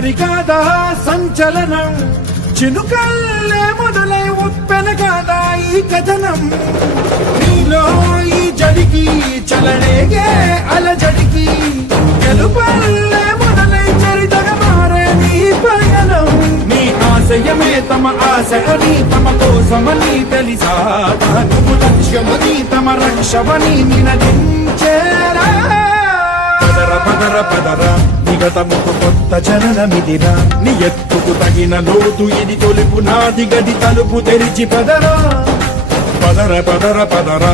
సరికాదా సంచలనం చినుకల్లే మొదలై ఉప్పెన కాదా ఈ కథనం నీలో ఈ జడికి చలనేగే అలజడికి గెలుపల్లే మొదలై చరితగా మారే నీ పయనం నీ ఆశయమే తమ ఆశ అని తమ కోసమని తెలిసా నువ్వు లక్ష్యమని తమ రక్షమని నినదించేరా పదర పదర పదర నిగతముకు కొత్త జననమిదిరా నీ ఎత్తుకు తగిన లోతు ఇది తొలుపు నాది గది తలుపు తెరిచి పదరా పదర పదర పదర